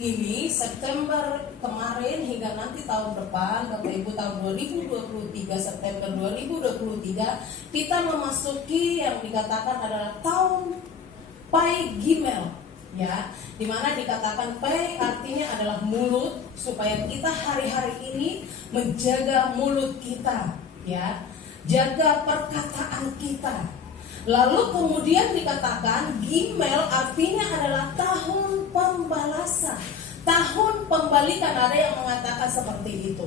ini, September kemarin hingga nanti tahun depan, Bapak Ibu, tahun 2023, September 2023, kita memasuki yang dikatakan adalah tahun Pai Gimel, ya, dimana dikatakan Pai artinya adalah mulut, supaya kita hari-hari ini menjaga mulut kita, ya, jaga perkataan kita. Lalu kemudian dikatakan Gimel artinya adalah tahun pembalasan, tahun pembalikan. Ada yang mengatakan seperti itu.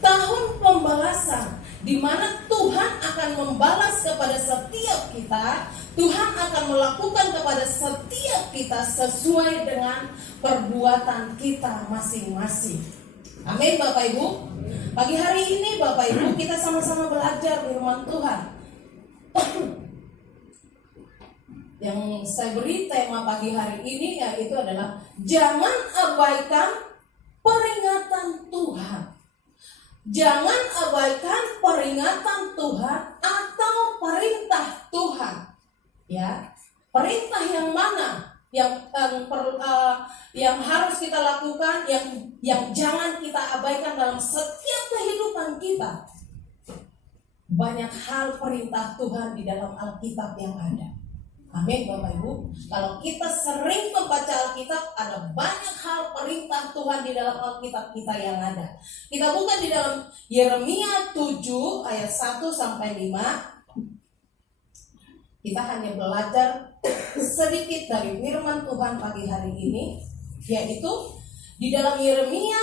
Tahun pembalasan, di mana Tuhan akan membalas kepada setiap kita. Tuhan akan melakukan kepada setiap kita sesuai dengan perbuatan kita masing-masing. Amin Bapak Ibu. Pagi hari ini Bapak Ibu kita sama-sama belajar firman Tuhan. Yang saya beri tema pagi hari ini yaitu adalah jangan abaikan peringatan Tuhan. Jangan abaikan peringatan Tuhan atau perintah Tuhan. Ya, perintah yang mana yang harus kita lakukan, yang jangan kita abaikan dalam setiap kehidupan kita. Banyak hal perintah Tuhan di dalam Alkitab yang ada. Amin Bapak Ibu. Kalau kita sering membaca Alkitab, ada banyak hal perintah Tuhan di dalam Alkitab kita yang ada. Kita buka di dalam Yeremia 7 ayat 1 sampai 5. Kita hanya belajar sedikit dari firman Tuhan pagi hari ini, yaitu di dalam Yeremia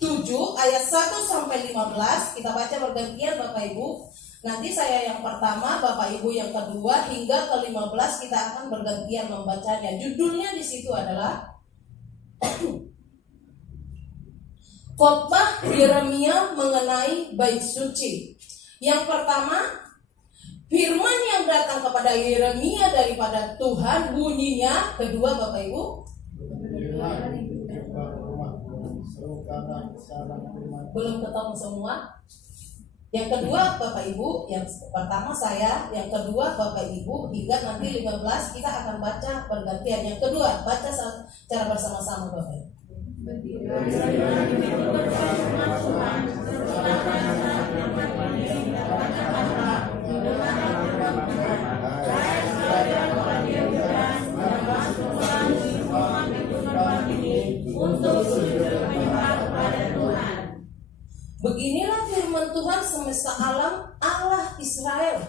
7 ayat 1 sampai 15. Kita baca bergantian Bapak Ibu. Nanti saya yang pertama, Bapak Ibu yang kedua, hingga ke-15 kita akan bergantian membacanya. Judulnya di situ adalah Khotbah Yeremia mengenai bait suci. Yang pertama, firman yang datang kepada Yeremia daripada Tuhan bunyinya. Kedua Bapak Ibu, belum ketemu semua. Yang kedua Bapak Ibu, yang pertama saya, yang kedua Bapak Ibu, hingga nanti 15 kita akan baca bergantian. Yang kedua, baca secara bersama-sama Bapak Ibu. Beginilah firman Tuhan semesta alam, Allah Israel.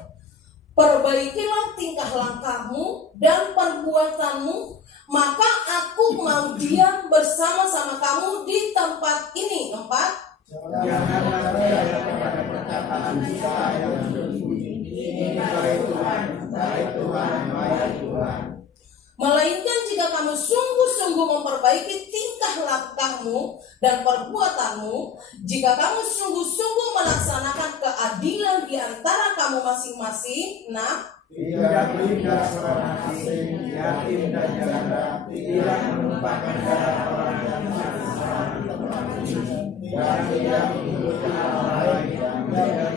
Perbaikilah tingkah langkahmu dan perbuatanmu, maka aku mau diam bersama-sama kamu di tempat ini. 4. Janganlah percaya kepada perkataan Israel yang berbunyi, ini baik Tuhan, baik Tuhan, baik Tuhan. Melainkan jika kamu sungguh-sungguh memperbaiki tingkah langkahmu dan perbuatanmu, jika kamu sungguh-sungguh melaksanakan keadilan di antara kamu masing-masing. 6. Tidak berindah seorang asing, yatim dan janda, tidak menumpahkan darah orang yang salah di tempat ini, dan tidak mengikuti orang lain yang tidak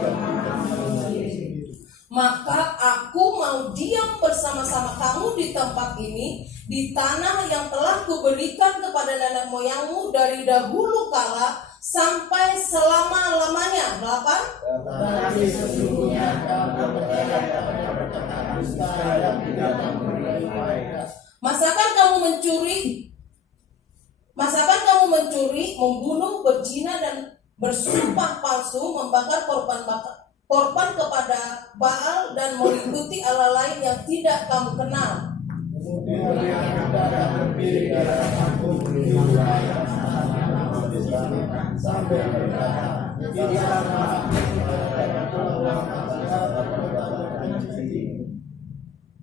maka aku mau diam bersama-sama kamu di tempat ini, di tanah yang telah kuberikan kepada nenek moyangmu dari dahulu kala sampai selama-lamanya. 8. Tetapi sesungguhnya kamu percaya kepada perkataan Israel yang tidak memberi faedah. Masakan kamu mencuri, membunuh, berzina dan bersumpah palsu, membakar korban kepada Baal dan mengikuti Allah lain yang tidak kamu kenal. Kemudian anda berdiri di hadapanku sampai berkata,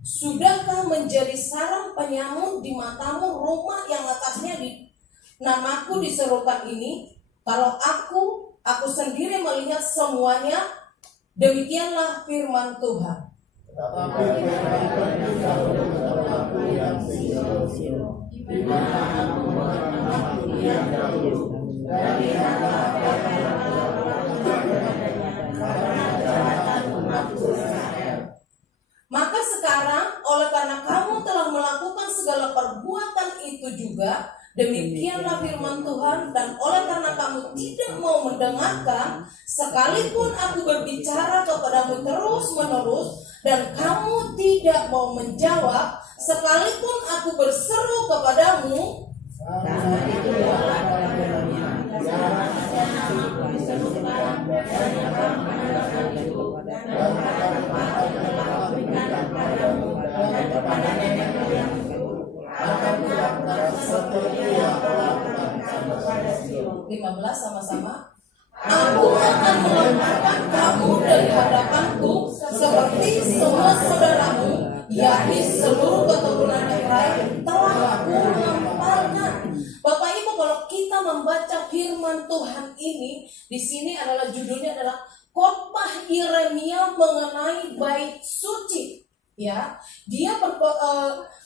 sudahkah menjadi sarang penyamun di matamu rumah yang atasnya di namaku diserukan ini? Kalau aku sendiri melihat semuanya, demikianlah firman Tuhan. Tetapi aku yang silau-silau, di mana aku mengenal yang dahulu, dari maka sekarang oleh karena kamu telah melakukan segala perbuatan itu juga, Demikianlah firman Tuhan, dan oleh karena kamu tidak mau mendengarkan, sekalipun aku berbicara kepadamu terus-menerus, dan kamu tidak mau menjawab, sekalipun aku berseru kepadamu, seperti yang telah kulakukan pada Sion. 15 sama-sama. Aku akan melemparkan kamu dari hadapanku seperti semua saudaramu, yakni seluruh keturunan Efraim telah aku lemparkan. Bapak Ibu, kalau kita membaca firman Tuhan ini, di sini adalah judulnya adalah khotbah Yeremia mengenai bait suci. Ya,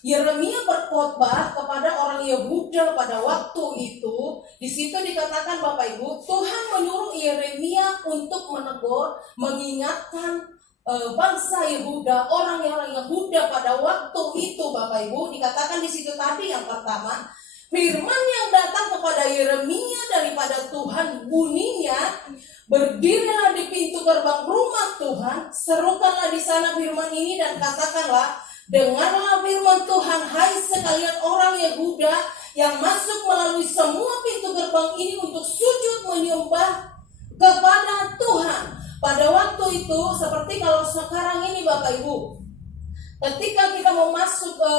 Yeremia berkhotbah kepada orang Yehuda pada waktu itu. Di situ dikatakan Bapak Ibu, Tuhan menyuruh Yeremia untuk menegur, mengingatkan bangsa Yehuda, orang-orang Yehuda pada waktu itu. Bapak Ibu, dikatakan di situ tadi yang pertama, firman yang datang kepada Yeremia daripada Tuhan bunyinya, berdirilah di pintu gerbang rumah Tuhan, serukanlah di sana firman ini dan katakanlah, dengarlah firman Tuhan, hai sekalian orang Yehuda yang masuk melalui semua pintu gerbang ini untuk sujud menyembah kepada Tuhan. Pada waktu itu, seperti kalau sekarang ini Bapak Ibu, ketika kita mau masuk ke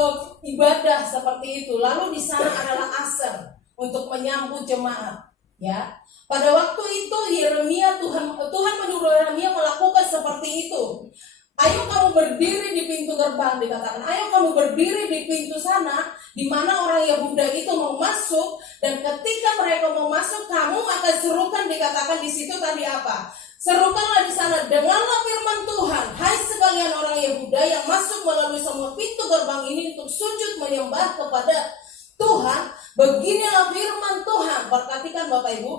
ibadah seperti itu, lalu di sana adalah asar untuk menyambut jemaat. Ya, pada waktu itu Tuhan menyuruh Yeremia melakukan seperti itu. Ayo kamu berdiri di pintu gerbang, dikatakan. Ayo kamu berdiri di pintu sana, di mana orang Yehuda itu mau masuk, dan ketika mereka mau masuk, kamu akan serukan, dikatakan di situ tadi apa? Serukanlah di sana, dengarlah firman Tuhan, hai sekalian orang Yehuda yang masuk melalui semua pintu gerbang ini untuk sujud menyembah kepada Tuhan. Beginilah firman Tuhan, perhatikan Bapak Ibu,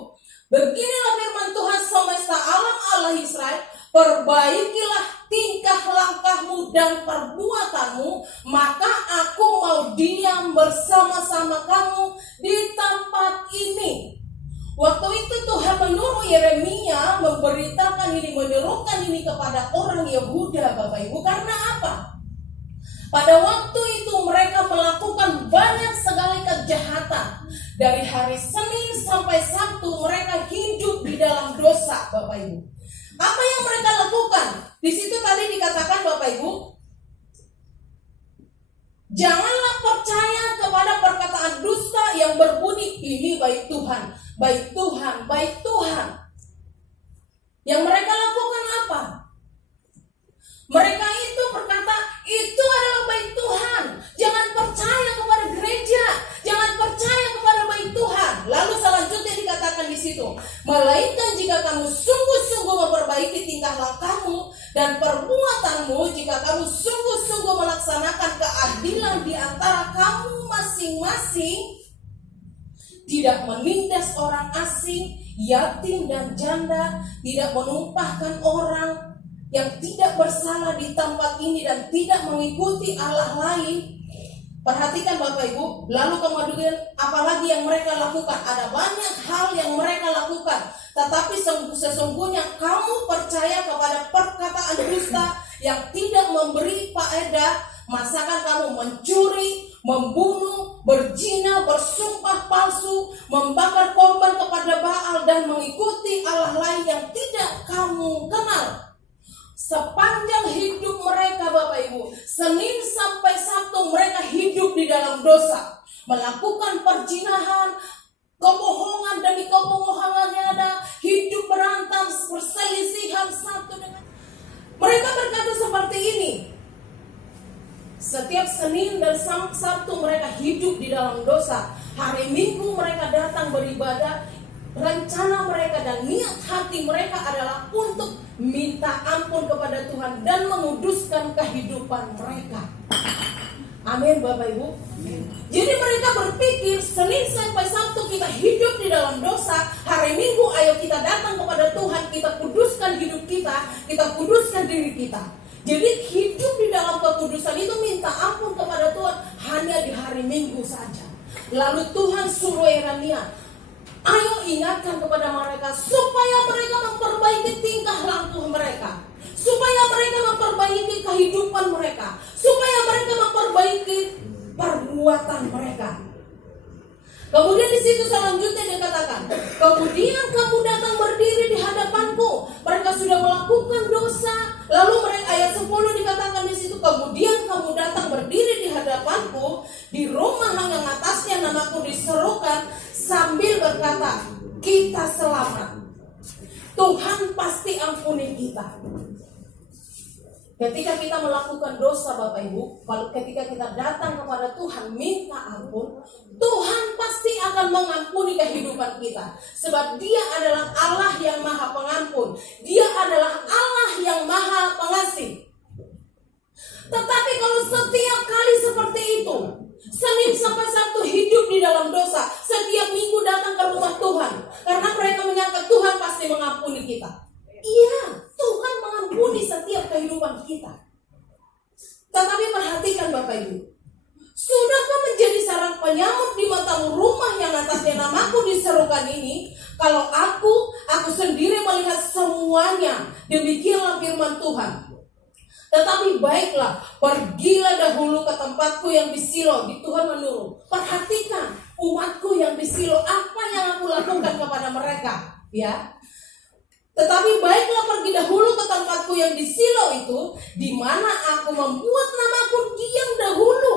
beginilah firman Tuhan semesta alam Allah Israel, perbaikilah tingkah langkahmu dan perbuatanmu, maka aku mau diam bersama-sama kamu di tempat ini. Waktu itu Tuhan menyuruh Yeremia memberitakan ini, menyerukan ini kepada orang Yehuda Bapak Ibu, karena apa? Pada waktu itu mereka melakukan banyak sekali kejahatan. Dari hari Senin sampai Sabtu mereka hidup di dalam dosa Bapak Ibu. Apa yang mereka lakukan? Di situ tadi dikatakan Bapak Ibu, janganlah percaya kepada perkataan dusta yang berbunyi, ini baik Tuhan, baik Tuhan, baik Tuhan. Yang mereka lakukan apa? Mereka itu berkata, itu adalah baik Tuhan. Jangan percaya kepada gereja, jangan percaya kepada baik Tuhan. Lalu selanjutnya dikatakan di situ, melainkan jika kamu sungguh-sungguh memperbaiki tingkah lakumu dan perbuatanmu, jika kamu sungguh-sungguh melaksanakan keadilan di antara kamu masing-masing, tidak menindas orang asing, yatim dan janda, tidak menumpahkan orang yang tidak bersalah di tempat ini dan tidak mengikuti Allah lain. Perhatikan Bapak Ibu, lalu kemudian apalagi yang mereka lakukan? Ada banyak hal yang mereka lakukan, tetapi sesungguhnya kamu percaya kepada perkataan dusta yang tidak memberi faedah. Masakan kamu mencuri, membunuh, berzina, bersumpah palsu, membakar korban kepada Baal dan mengikuti Allah lain yang tidak kamu kenal. Sepanjang hidup mereka Bapak Ibu, Senin sampai Sabtu mereka hidup di dalam dosa, melakukan perzinahan, kebohongan demi kebohongannya ada, hidup berantem, perselisihan satu dengan. Mereka berkata seperti ini. Setiap Senin dan Sabtu mereka hidup di dalam dosa. Hari Minggu mereka datang beribadah. Rencana mereka dan niat hati mereka adalah untuk minta ampun kepada Tuhan dan menguduskan kehidupan mereka. Amin Bapak Ibu. Jadi mereka berpikir Senin sampai Sabtu kita hidup di dalam dosa, hari Minggu ayo kita datang kepada Tuhan, kita kuduskan hidup kita kuduskan diri kita. Jadi hidup di dalam kekudusan itu minta ampun kepada Tuhan hanya di hari Minggu saja. Lalu Tuhan suruh Yeremia, ayo ingatkan kepada mereka supaya mereka memperbaiki tingkah laku mereka, supaya mereka memperbaiki kehidupan mereka, supaya mereka memperbaiki perbuatan mereka. Kemudian di situ selanjutnya dia katakan, kemudian kamu datang berdiri di hadapanku. Mereka sudah melakukan dosa. Lalu mereka ayat 10 dikatakan di situ, kemudian kamu datang berdiri di hadapanku di rumah yang atasnya namaku diserukan sambil berkata, kita selamat. Tuhan pasti ampuni kita. Ketika kita melakukan dosa Bapak Ibu, ketika kita datang kepada Tuhan minta ampun, Tuhan pasti akan mengampuni kehidupan kita. Sebab Dia adalah Allah yang Maha Pengampun. Dia adalah Allah yang Maha Pengasih. Tetapi kalau setiap kali seperti itu, Senin sampai Sabtu hidup di dalam dosa, setiap minggu datang ke rumah Tuhan, karena mereka menyangka Tuhan pasti mengampuni kita. Iya, Tuhan mengampuni setiap kehidupan kita. Tetapi perhatikan Bapak Ibu, sudahkah menjadi syarat penyamut di matamu rumah yang atasnya namaku diserukan ini? Kalau aku sendiri melihat semuanya, demikianlah firman Tuhan. Tetapi baiklah, pergilah dahulu ke tempatku yang di Silo. Di Tuhan menyuruh, perhatikan umatku yang di Silo, apa yang aku lakukan kepada mereka, ya. Tetapi baiklah pergi dahulu ke tempatku yang di Silo itu, di mana aku membuat namaku diam dahulu.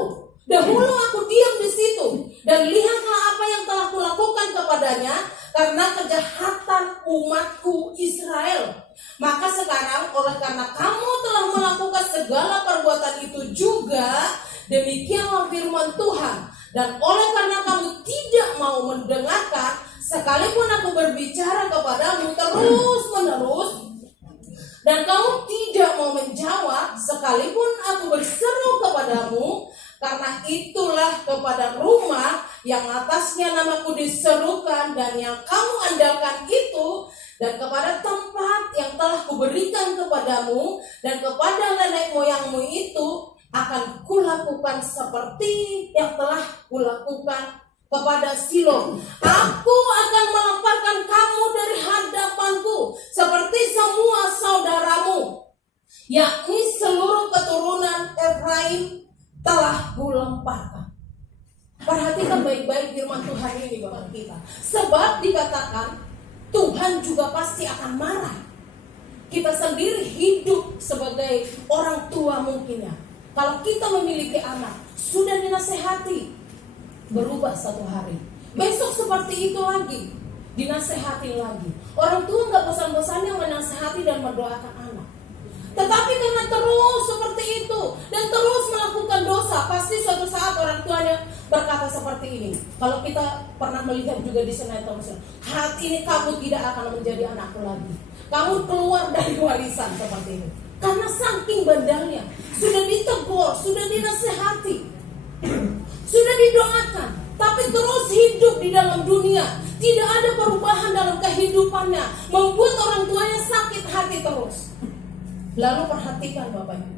Dahulu aku diam di situ, dan lihatlah apa yang telah kulakukan kepadanya karena kejahatan umatku Israel. Maka sekarang oleh karena kamu telah melakukan segala perbuatan itu juga, demikianlah firman Tuhan. Dan oleh karena kamu tidak mau mendengarkan, sekalipun aku berbicara kepadamu terus menerus, dan kamu tidak mau menjawab, sekalipun aku berseru kepadamu, karena itulah kepada rumah yang atasnya namaku diserukan dan yang kamu andalkan itu, dan kepada tempat yang telah kuberikan kepadamu dan kepada nenek moyangmu itu, akan kulakukan seperti yang telah kulakukan kepada Silo. Aku akan melemparkan kamu dari hadapanku seperti semua saudaramu, yakni seluruh keturunan Efraim telah kulemparkan. Perhatikan baik-baik firman Tuhan ini Bapak kita. Sebab dikatakan Tuhan juga pasti akan marah. Kita sendiri hidup sebagai orang tua mungkin ya. Kalau kita memiliki anak, sudah dinasehati, berubah satu hari, besok seperti itu lagi, dinasehati lagi. Orang tua gak bosan-bosannya menasehati dan mendoakan anak. Tetapi karena terus seperti itu dan terus melakukan dosa, pasti suatu saat orang tuanya berkata seperti ini. Kalau kita pernah melihat juga di sinetron, hari ini kamu tidak akan menjadi anakku lagi, kamu keluar dari warisan, seperti ini. Karena saking bandelnya, sudah ditegur, sudah dinasehati, sudah didoakan, tapi terus hidup di dalam dunia, tidak ada perubahan dalam kehidupannya, membuat orang tuanya sakit hati terus. Lalu perhatikan Bapak Ibu,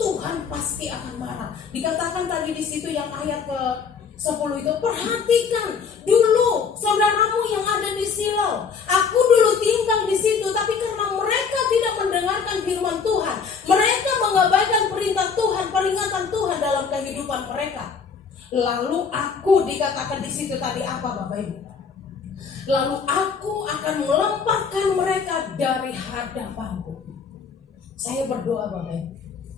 Tuhan pasti akan marah. Dikatakan tadi di situ yang ayat ke-10 itu, perhatikan dulu saudaramu yang ada di Silo. Aku dulu tinggal di situ, tapi karena mereka tidak mendengarkan firman Tuhan, mereka mengabaikan perintah Tuhan, peringatan Tuhan dalam kehidupan mereka. Lalu aku, dikatakan di situ tadi apa Bapak Ibu? Lalu aku akan melemparkan mereka dari hadapanku. Saya berdoa Bapak Ibu,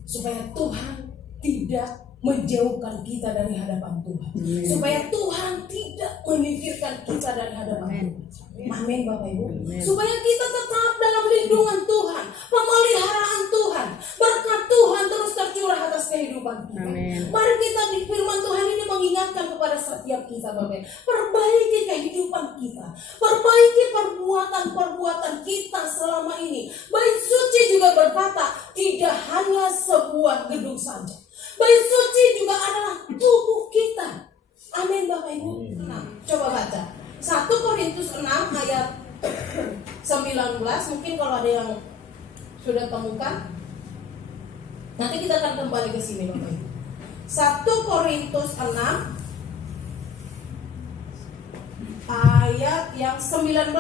supaya Tuhan tidak menjauhkan kita dari hadapan Tuhan. Supaya Tuhan tidak menyingkirkan kita dari hadapan Tuhan. Amin Bapak Ibu. Supaya kita tetap dalam lindungan Tuhan, pemeliharaan Tuhan, berkat Tuhan terus tercurah atas kehidupan kita. Mari kita di firman Tuhan ini mengingatkan kepada setiap kita Bapak Ibu, perbaiki kehidupan kita, perbaiki perbuatan-perbuatan kita selama ini. Bait suci juga berkata, tidak hanya sebuah gedung saja, bait suci juga adalah tubuh kita. Amin Bapak Ibu. Coba baca 1 Korintus 6 ayat 19. Mungkin kalau ada yang sudah temukan, nanti kita akan kembali ke sini Bapak Ibu. 1 Korintus 6 ayat yang 19.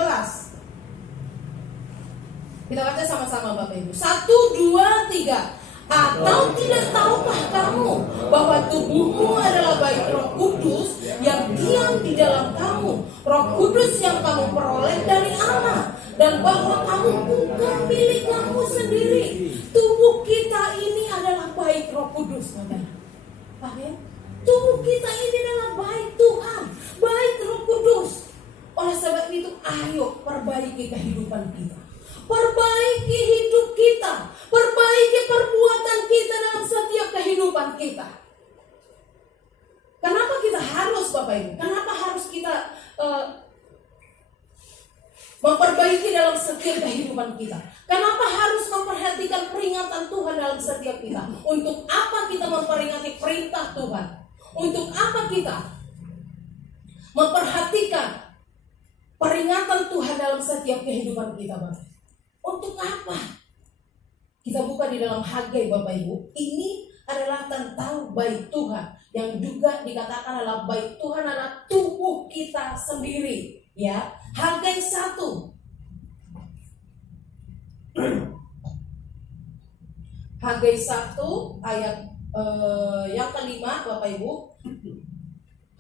Kita baca sama-sama Bapak Ibu. 1, 2, 3. Atau tidak tahukah kamu bahwa tubuhmu adalah bait Roh Kudus yang diam di dalam kamu, Roh Kudus yang kamu peroleh dari Allah, dan bahwa kamu bukan milik kamu sendiri. Tubuh kita ini adalah bait Roh Kudus, saudara. Amin. Tubuh kita ini adalah bait Tuhan, bait Roh Kudus. Oleh sebab itu, ayo perbaiki kehidupan kita. Perbaiki hidup kita, perbaiki perbuatan kita dalam setiap kehidupan kita. Kenapa kita harus, Bapak Ibu? Kenapa harus kita memperbaiki dalam setiap kehidupan kita? Kenapa harus memperhatikan peringatan Tuhan dalam setiap kita? Untuk apa kita memperingati perintah Tuhan? Untuk apa kita memperhatikan peringatan Tuhan dalam setiap kehidupan kita, Bapak? Untuk apa? Kita buka di dalam Hagai, Bapak Ibu. Ini adalah tentang bait Tuhan, yang juga dikatakan adalah bait Tuhan adalah tubuh kita sendiri, ya. Hagai 1. Hagai 1 ayat yang kelima, Bapak Ibu.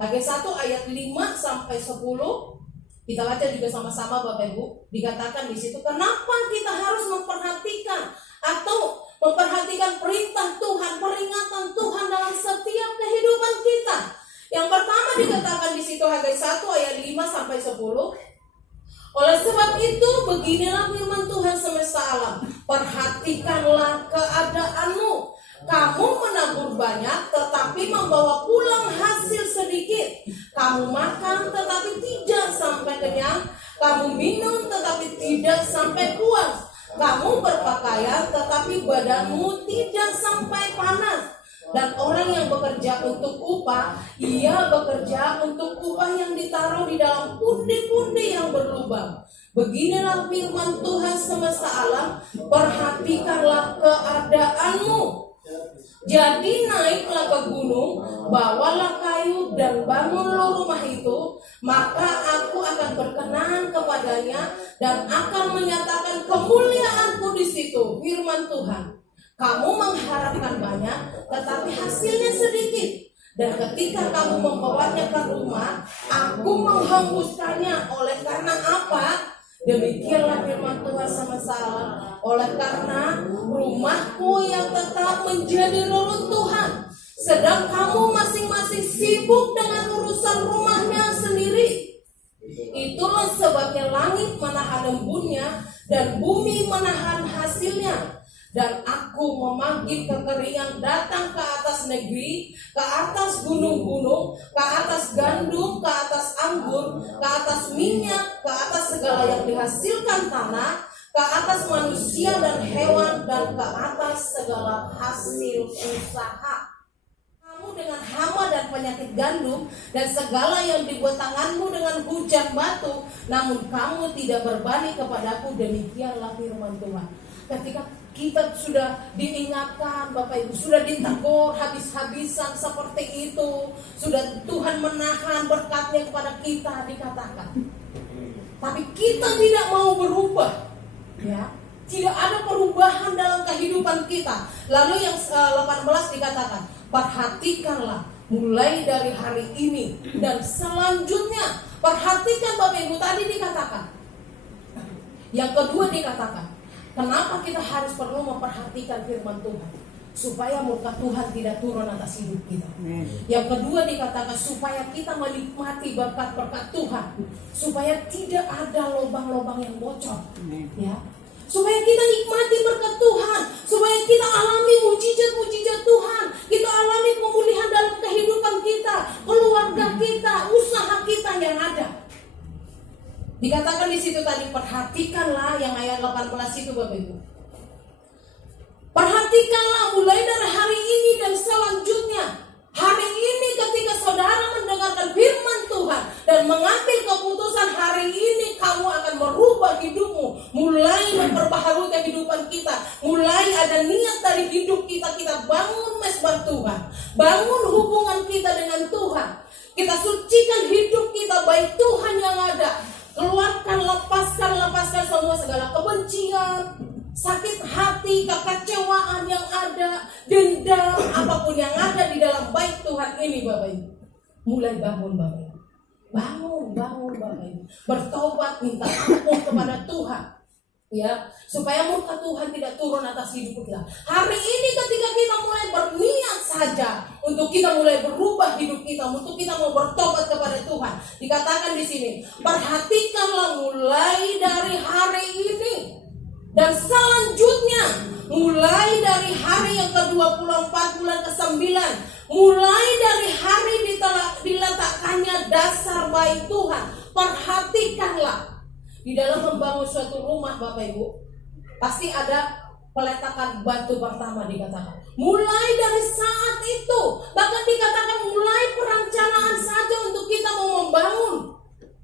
Hagai 1 ayat 5 sampai 10. Kita baca juga sama-sama Bapak Ibu. Dikatakan di situ, kenapa kita harus memperhatikan atau memperhatikan perintah Tuhan, peringatan Tuhan dalam setiap kehidupan kita. Yang pertama dikatakan di situ Hagai 1 ayat 5 sampai 10. Oleh sebab itu, beginilah firman Tuhan semesta alam. Perhatikanlah keadaanmu. Kamu menabur banyak tetapi membawa pulang hasil sedikit. Kamu makan tetapi tidak sampai kenyang. Kamu minum tetapi tidak sampai puas. Kamu berpakaian tetapi badanmu tidak sampai panas. Dan orang yang bekerja untuk upah, ia bekerja untuk upah yang ditaruh di dalam pundi-pundi yang berlubang. Beginilah firman Tuhan semesta alam. Perhatikanlah keadaanmu. Jadi naiklah ke gunung, bawalah kayu dan bangunlah rumah itu, maka aku akan berkenan kepadanya dan akan menyatakan kemuliaanku di situ. Firman Tuhan. Kamu mengharapkan banyak, tetapi hasilnya sedikit. Dan ketika kamu membawanya ke rumah, aku menghembuskannya. Oleh karena apa? Demikianlah firman Tuhan semesta alam. Oleh karena rumahku yang tetap menjadi reruntuhan, sedang kamu masing-masing sibuk dengan urusan rumahnya sendiri. Itulah sebabnya langit menahan embunnya dan bumi menahan hasilnya. Dan aku memanggil kekeringan datang ke atas negeri, ke atas gunung-gunung, ke atas gandum, ke atas anggur, ke atas minyak, ke atas segala yang dihasilkan tanah, ke atas manusia dan hewan, dan ke atas segala hasil usaha. Kamu dengan hama dan penyakit gandum, dan segala yang dibuat tanganmu dengan hujan batu, namun kamu tidak berbalik kepadaku. Demikianlah firman Tuhan. Ketika kita sudah diingatkan, Bapak Ibu, sudah ditegur habis-habisan seperti itu, sudah Tuhan menahan berkatnya kepada kita, dikatakan. Tapi kita tidak mau berubah, ya. Tidak ada perubahan dalam kehidupan kita. Lalu yang 18 dikatakan, perhatikanlah mulai dari hari ini dan selanjutnya. Perhatikan Bapak Ibu, tadi dikatakan. Yang kedua dikatakan, kenapa kita harus perlu memperhatikan firman Tuhan? Supaya murka Tuhan tidak turun atas hidup kita. Yang kedua dikatakan supaya kita menikmati berkat-berkat Tuhan. Supaya tidak ada lubang-lubang yang bocor. Ya. Supaya kita nikmati berkat Tuhan. Supaya kita alami mujizat-mujizat Tuhan. Kita alami pemulihan dalam kehidupan kita, keluarga kita, usaha kita yang ada. Dikatakan di situ tadi, perhatikanlah yang ayat 18 itu Bapak Ibu. Perhatikanlah mulai dari hari ini dan selanjutnya. Hari ini ketika saudara mendengarkan firman Tuhan dan mengambil keputusan, hari ini kamu akan merubah hidupmu. Mulai memperbaharui kehidupan kita. Mulai ada niat dari hidup kita. Kita bangun mesbah Tuhan. Bangun hubungan kita dengan Tuhan. Kita sucikan hidup kita, baik Tuhan yang kebencian, sakit hati, kekecewaan yang ada, dendam, apapun yang ada di dalam bait Tuhan ini Bapak Ibu, mulai bangun Bapak Ibu. Bangun Bapak Ibu. Bertobat, minta ampun kepada Tuhan. Ya, supaya murka Tuhan tidak turun atas hidup kita. Hari ini ketika kita mulai berniat saja untuk kita mulai berubah hidup kita, untuk kita mau bertobat kepada Tuhan, dikatakan di sini, perhatikanlah mulai dari hari ini dan selanjutnya, mulai dari hari yang ke-24 bulan ke-9, mulai dari hari diletakkannya dasar bait Tuhan. Perhatikanlah. Di dalam membangun suatu rumah Bapak Ibu, pasti ada peletakan batu pertama dikatakan. Mulai dari saat itu, bahkan dikatakan mulai perencanaan saja untuk kita mau membangun.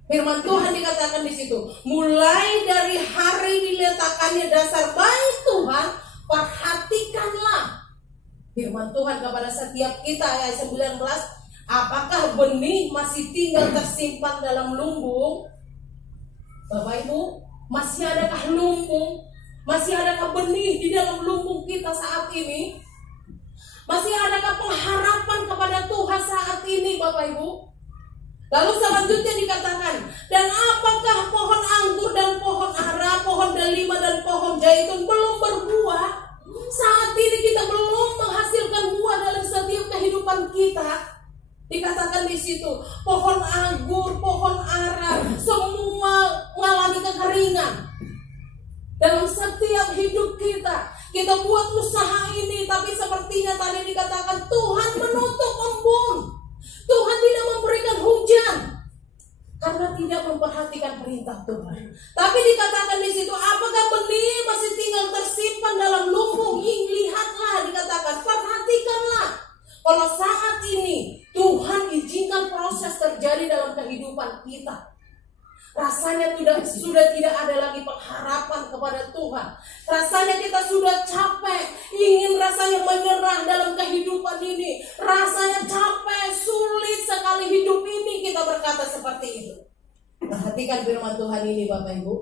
Firman Tuhan dikatakan di situ, mulai dari hari diletakkannya dasar bait Tuhan, perhatikanlah. Firman Tuhan kepada setiap kita ayat 19, apakah benih masih tinggal tersimpan dalam lumbung? Bapak Ibu, masih adakah lumbung? Masih adakah benih di dalam lumbung kita saat ini? Masih adakah pengharapan kepada Tuhan saat ini Bapak Ibu? Lalu selanjutnya dikatakan, dan apakah pohon anggur dan pohon ara, pohon delima dan pohon zaitun belum berbuah? Saat ini kita belum menghasilkan buah dalam setiap kehidupan kita. Dikatakan di situ, pohon anggur, pohon ara, semua mengalami kekeringan. Dalam setiap hidup kita, kita buat usaha ini, tapi sepertinya tadi dikatakan Tuhan menutup embun. Tuhan tidak memberikan hujan karena tidak memperhatikan perintah Tuhan. Tapi dikatakan di situ, apakah benih masih tinggal tersimpan dalam lumbung? Lihatlah, dikatakan, perhatikanlah. Kalau saat ini Tuhan izinkan proses terjadi dalam kehidupan kita, rasanya sudah tidak ada lagi pengharapan kepada Tuhan. Rasanya kita sudah capek, ingin rasanya menyerah dalam kehidupan ini. Rasanya capek, sulit sekali hidup ini, kita berkata seperti itu. Perhatikan firman Tuhan ini Bapak Ibu.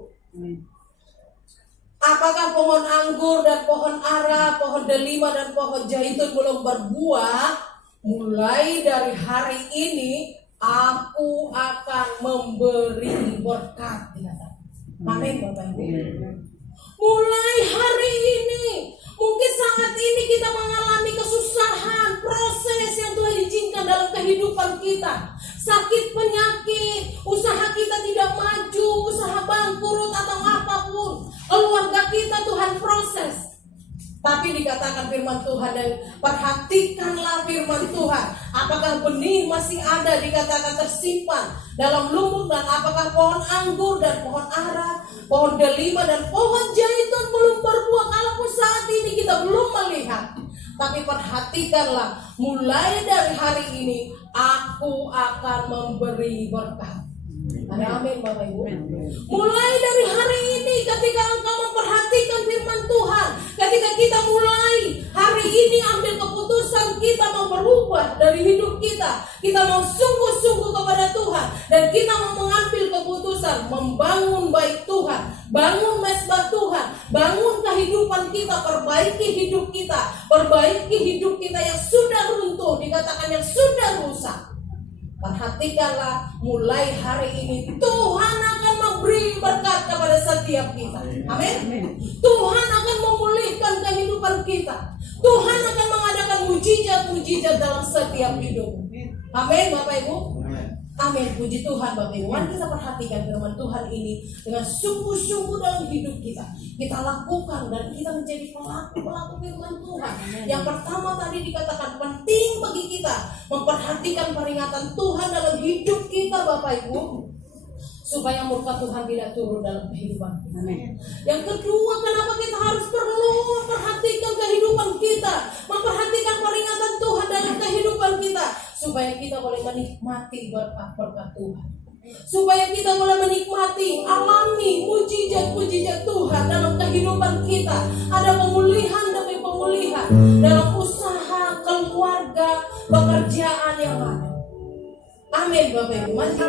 Apakah pohon anggur dan pohon ara, pohon delima dan pohon zaitun belum berbuah? Mulai dari hari ini aku akan memberi berkat. Amin Bapak Ibu. Mulai hari ini, mungkin saat ini kita mengalami kesusahan, proses yang Tuhan izinkan dalam kehidupan kita. Sakit, penyakit, usaha kita tidak maju, usaha bangkrut atau apapun. Keluarga kita Tuhan proses. Tapi dikatakan firman Tuhan, dan perhatikanlah firman Tuhan. Apakah benih masih ada dikatakan tersimpan dalam lumbung, dan apakah pohon anggur dan pohon ara, pohon delima dan pohon zaitun belum berbuah? Kalaupun saat ini kita belum melihat, tapi perhatikanlah, mulai dari hari ini aku akan memberi berkat. Ada amin Bapak Ibu. Mulai dari hari ini, ketika engkau memperhatikan firman Tuhan, ketika kita mulai hari ini ambil keputusan, kita mau berubah dari hidup kita, kita mau sungguh-sungguh kepada Tuhan, dan kita mau mengambil keputusan membangun bait Tuhan, bangun mesbah Tuhan, bangun kehidupan kita, perbaiki hidup kita, perbaiki hidup kita yang sudah runtuh, dikatakan yang sudah rusak. Perhatikanlah, mulai hari ini Tuhan akan memberi berkat kepada setiap kita. Amin. Tuhan akan memulihkan kehidupan kita. Tuhan akan mengadakan mujizat-mujizat dalam setiap hidup. Amin Bapak Ibu. Amin, puji Tuhan Bapak Ibu. Mari kita perhatikan firman Tuhan ini dengan sungguh-sungguh dalam hidup kita. Kita lakukan dan kita menjadi pelaku-pelaku firman Tuhan. Yang pertama tadi dikatakan penting bagi kita memperhatikan peringatan Tuhan dalam hidup kita Bapak Ibu, supaya murka Tuhan tidak turun dalam kehidupan kita. Yang kedua, kenapa kita harus perlu memperhatikan kehidupan kita, memperhatikan peringatan Tuhan dalam kehidupan kita, supaya kita boleh menikmati berkat-berkat Tuhan, supaya kita boleh menikmati, alami mujizat-mujizat Tuhan dalam kehidupan kita. Ada pemulihan demi pemulihan dalam usaha, keluarga, pekerjaan yang ada. Amin Bapak Ibu. Mari kita